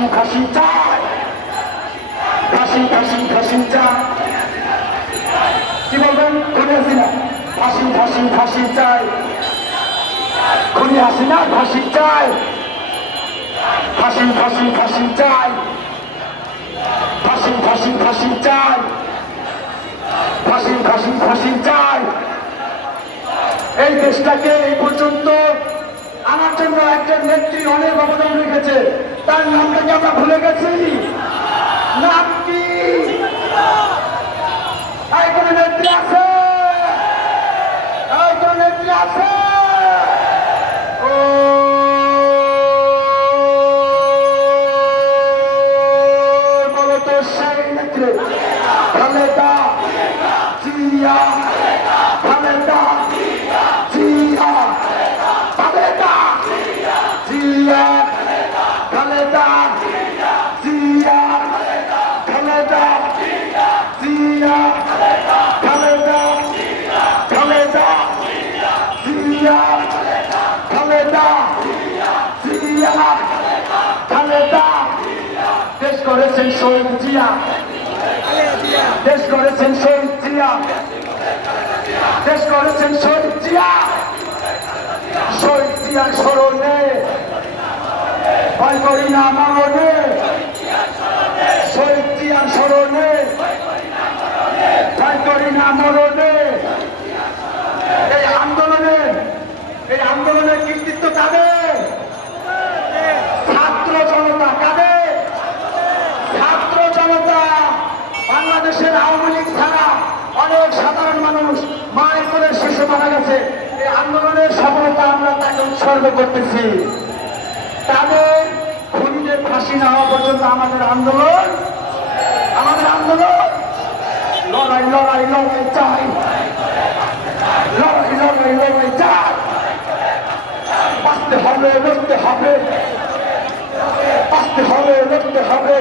ফাঁসি ফাঁসি চাই ফাঁসি ফাঁসি ফাঁসি চাই কি বলবেন? খুনি হাসিনা। ফাঁসি ফাঁসি ফাঁসি চাই। খুনি হাসিনা, ফাঁসি চাই। ফাঁসি ফাঁসি ফাঁসি চাই। ফাঁসি ফাঁসি ফাঁসি চাই। ফাঁসি ফাঁসি ফাঁসি চাই। এই দেশটাকে এই পর্যন্ত আমার জন্য একজন নেত্রী অনেক অবদান রেখেছে। তার নামটাকে আমরা ভুলে গেছি? নাম কি? কোন নেত্রী আছে? কোন নেত্রী আছে? সেই নেত্রী। খালেদা জিয়া। করেছেন শহীদ জিয়া। দেশ করেছেন শহীদ জিয়া। দেশ করেছেন শহীদ জিয়া। শহীদ জিয়ার স্মরণে। ভয় করি না মরণে। শহীদ জিয়ার স্মরণে। ভয় করি না মরণে। এই আন্দোলনে এই আন্দোলনের কৃতিত্ব কাদের? বাংলাদেশের আওয়ামী লীগ ছাড়া অনেক সাধারণ মানুষ মায়ের করে শিশু মারা গেছে। এই আন্দোলনের সফলতা আমরা তাকে উৎসর্গ করতেছি। তাদের খুনিদের ফাঁসি না হওয়া পর্যন্ত আমাদের আন্দোলন আমাদের আন্দোলন। লড়াই লড়াই লড়াই চাই। লড়াই লড়াই লড়াই চাই। বাঁচতে হবে, লড়তে হবে। বাঁচতে হবে, লড়তে হবে।